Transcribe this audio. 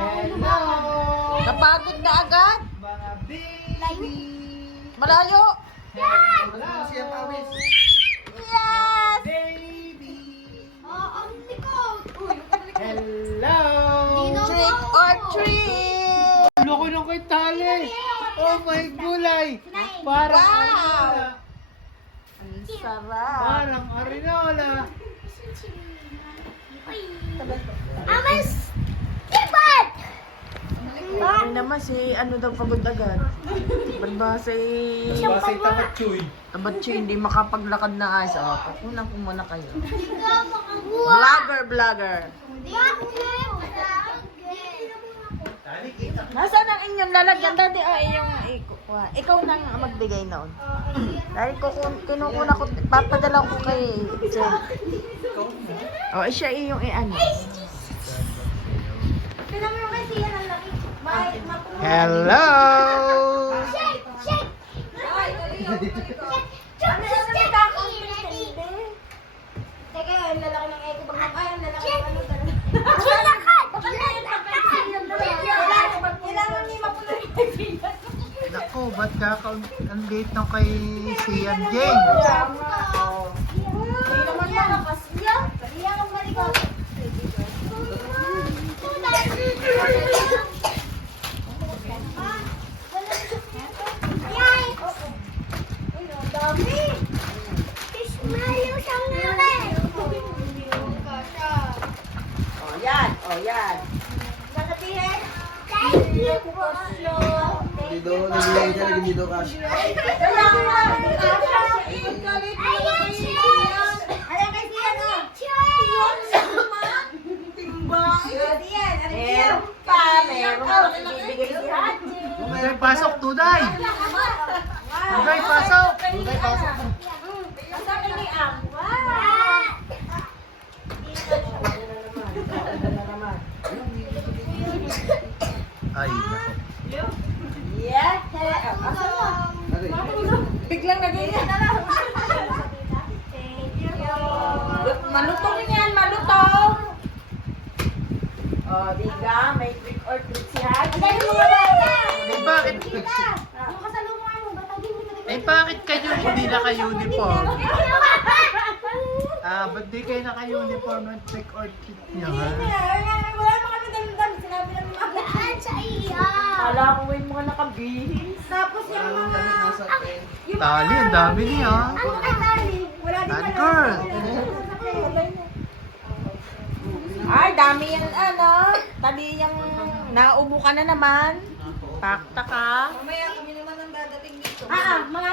Hello! Napagod na agad? Mga baby! Malayo? Hello! Siya pawis! Yes! Baby! Ang likod. Hello! Trick or treat! Loko nung kay tali! Oh my gulay! Parang Wow! arinola! Ang sarap. Parang arinola! Amas! Tipad! Ano naman si ano daw pagod agad? Ba't ba si Basay tamat chuy! Abatsi hindi makapaglakad na ayos? Oh, kukunan ko muna kayo. Hindi ka makabuha. Vlogger. Tali kita! Nasaan ang inyong lalagyan? Dati iyong ikuha. Ikaw nang magbigay noon. Dahil kinukuna ko, papadala ko kay Sir. Oh, siya iyong ano. Tignan mo yung kasi yan ang laki. Hello! Shake! Shake! Ano na Teka, ang lalaki ng eco bag. Ay, ang lalaki ng ano. Chilakad! Kailangan niya mapula. Naku, ba't ang late nung kay Sian Jane? Hindi naman malakas yan. Iyan ang malikot. Yay! Uy, ang dami! Ismayo siyang laki! Oh, yan. Oh, yan. Nakapihin? Thank you po. Dito, naglagay siya, lagi dito cash. Ayan siya! Ayan kay Sian, oh. Meron pa. Meron pa. Ibibigay si Haji. Tuday, pasok! Tuday! Tuday, pasok! Tuday, pasok. Asa kay ni Am? Ay, naku. Yeah. Asa na? Biglang nagaya na lang. Malutong yan, malutong. Oh, diga, may trick or treat si Haji. Bakit kayo hindi naka-uniform? Ba't di kayo naka-uniform ng trick or treat niyo, ha? Wala pa kami dalang-dalang. Sinabi lang mga Kala ko may mga nakabihis. Tapos yung mga... Tali, ang dami niya. Wala din Tali pala. girl. Ay, dami yan ano. Tali yung naubo ka na naman. Pakta ka. Mamaya kami naman ang dadating dito. Mga